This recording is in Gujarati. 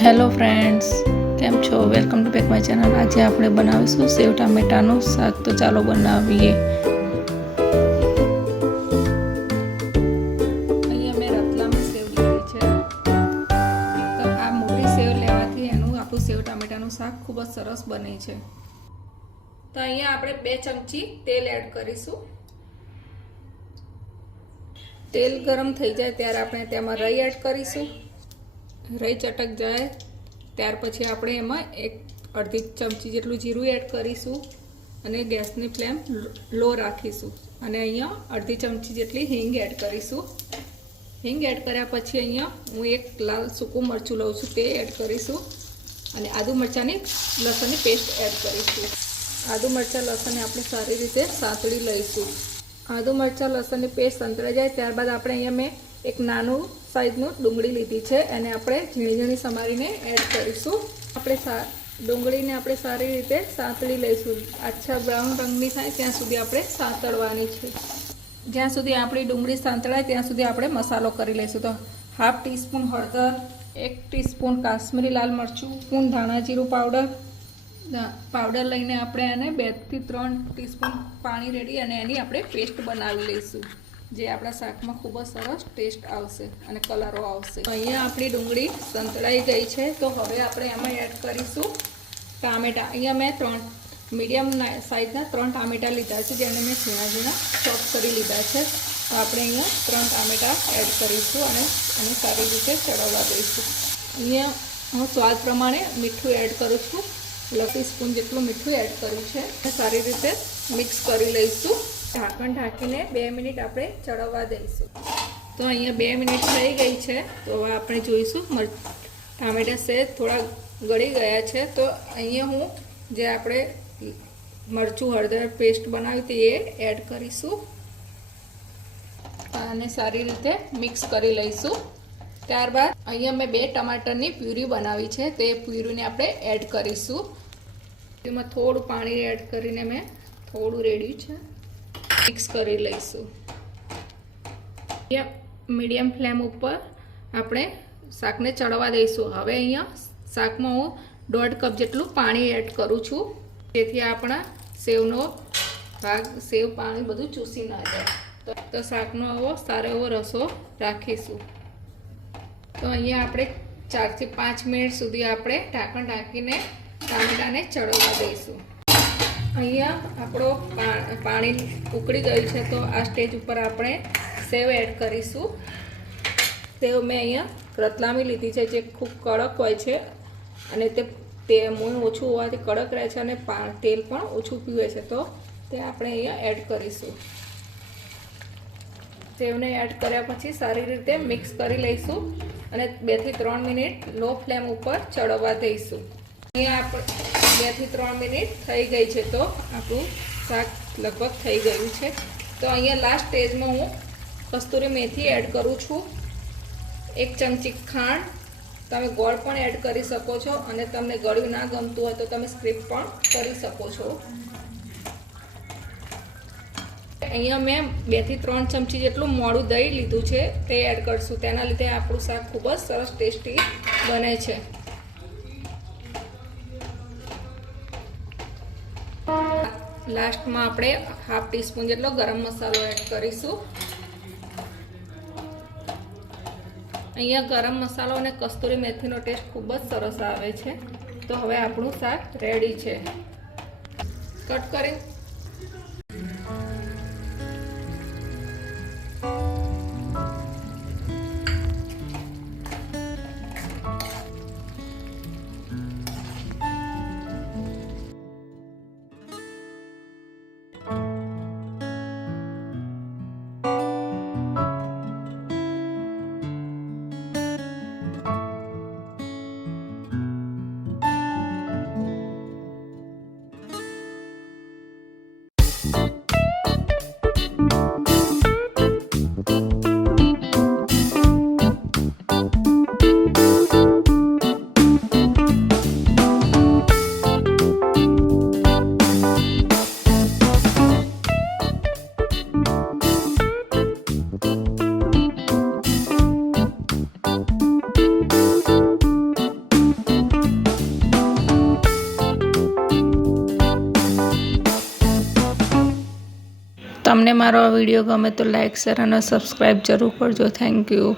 હેલો ફ્રેન્ડ્સ, કેમ છો? Welcome to back my channel. આજે આપણે બનાવીશું સેવ ટામેટાનું શાક. તો ચાલો બનાવીએ. અહીંયા મેં રતલામી સેવ લીધી છે. તો આ મોટી સેવ લેવાથી એનું આપણું સેવ ટામેટાનું શાક ખૂબ જ સરસ બને છે. તો અહીંયા આપણે બે ચમચી તેલ એડ કરીશું. તેલ ગરમ થઈ જાય ત્યારે આપણે તેમાં રઈ એડ કરીશું. રહી ચટક જાય, ત્યાર પછી આપણે એમાં એક અડધી ચમચી જેટલું જીરું એડ કરીશું અને ગેસની ફ્લેમ લો રાખીશું. અને અહીંયા અડધી ચમચી જેટલી હિંગ એડ કરીશું. હિંગ એડ કર્યા પછી અહીંયા હું એક લાલ સૂકું મરચું લઉં છું, તે એડ કરીશું. અને આદુ મરચાંની લસણની પેસ્ટ એડ કરીશું. આદુ મરચાં, લસણને આપણે સારી રીતે સાંતળી લઈશું. આદુ મરચાં, લસણની પેસ્ટ સંતળાઈ જાય, ત્યારબાદ આપણે અહીંયા મેં એક નાનું સાઈઝનું ડુંગળી લીધી છે. એને આપણે ઝીણી ઝીણી સમારીને એડ કરીશું. આપણે ડુંગળીને આપણે સારી રીતે સાંતળી લઈશું. આછા બ્રાઉન રંગની થાય ત્યાં સુધી આપણે સાંતળવાની છે. જ્યાં સુધી આપણી ડુંગળી સાંતળાય ત્યાં સુધી આપણે મસાલો કરી લઈશું. તો હાફ ટીસ્પૂન હળદર, એક ટીસ્પૂન કાશ્મીરી લાલ મરચું સ્પૂન ધાણા જીરું પાવડર પાવડર લઈને આપણે એને બેથી ત્રણ ટીસ્પૂન પાણી રેડી અને એની આપણે પેસ્ટ બનાવી લઈશું. જે આપણા શાકમાં ખૂબ જ સરસ ટેસ્ટ આવશે અને કલરો આવશે. અહીંયા આપણી ડુંગળી સંતળાઈ ગઈ છે. તો હવે આપણે એમાં એડ કરીશું ટામેટાં. અહીંયા મેં ત્રણ મીડિયમ સાઇઝના ત્રણ ટામેટાં લીધા છે, જેને મેં ઝીણા ઝીણા ચોપ કરી લીધા છે. તો આપણે અહીંયા ત્રણ ટામેટાં એડ કરીશું અને એને સારી રીતે ચડાવવા દઈશું. અહીંયા હું સ્વાદ પ્રમાણે મીઠું એડ કરું છું. લસી સ્પૂન જેટલું મીઠું એડ કર્યું છે. સારી રીતે મિક્સ કરી લઈશું. ઢાંકણ ઢાંકીને બે મિનિટ આપણે ચડવવા દઈશું. તો અહીંયા બે મિનિટ થઈ ગઈ છે. તો હવે આપણે જોઈશું. મર ટામેટા સેજ થોડા ગળી ગયા છે. તો અહીંયા હું જે આપણે મરચું હળદર પેસ્ટ બનાવી હતી એ એડ કરીશું. અને સારી રીતે મિક્સ કરી લઈશું. ત્યારબાદ અહીંયા મેં બે ટમાટરની પ્યુરી બનાવી છે. તે પ્યુરીને આપણે એડ કરીશું. એમાં થોડું પાણી એડ કરીને મેં થોડું રેડ્યું છે. મિક્સ કરી લઈશું. મીડિયમ ફ્લેમ ઉપર આપણે શાકને ચડવા દઈશું. હવે અહીંયા શાકમાં હું દોઢ કપ જેટલું પાણી એડ કરું છું. જેથી આપણા સેવનો ભાગ, સેવ પાણી બધું ચૂસી ના જાય. તો શાકનો એવો સારો એવો રસો રાખીશું. તો અહીંયા આપણે ચારથી પાંચ મિનિટ સુધી આપણે ઢાંકણ ઢાંકીને ટામેટાને ચડવા દઈશું. અહીંયા આપણો પાણી ઉકળી ગયું છે તો આ સ્ટેજ ઉપર આપણે સેવ એડ કરીશું. સેવ મેં અહીંયા રતલામી લીધી છે, જે ખૂબ કડક હોય છે અને તે તે મોં ઓછું હોવાથી કડક રહે છે અને તેલ પણ ઓછું પીવે છે. તો તે આપણે અહીંયા એડ કરીશું. સેવને એડ કર્યા પછી સારી રીતે મિક્સ કરી લઈશું અને બેથી ત્રણ મિનિટ લો ફ્લેમ ઉપર ચડવા દઈશું. અહીંયા આપણે બેથી ત્રણ મિનિટ થઈ ગઈ છે તો આપણું શાક લગભગ થઈ ગયું છે. તો અહીંયા લાસ્ટ સ્ટેજમાં હું કસ્તુરી મેથી એડ કરું છું. એક ચમચી ખાંડ. તમે ગોળ પણ એડ કરી શકો છો અને તમને ગળ્યું ના ગમતું હોય તો તમે સ્ક્રીપ પણ કરી શકો છો. અહીંયા મેં બેથી ત્રણ ચમચી જેટલું મોડું દહીં લીધું છે, તે એડ કરશું. તેના લીધે આપણું શાક ખૂબ જ સરસ ટેસ્ટી બને છે. લાસ્ટમાં આપણે હાફ ટીસ્પૂન જેટલો ગરમ મસાલો એડ કરીશું. અહીંયા ગરમ મસાલો અને કસ્તુરી મેથીનો ટેસ્ટ ખૂબ જ સરસ આવે છે. તો હવે આપણું શાક રેડી છે. કટ કરી. તમને મારો આ વીડિયો ગમે તો લાઈક શેર અને સબસ્ક્રાઈબ જરૂર કરજો. Thank you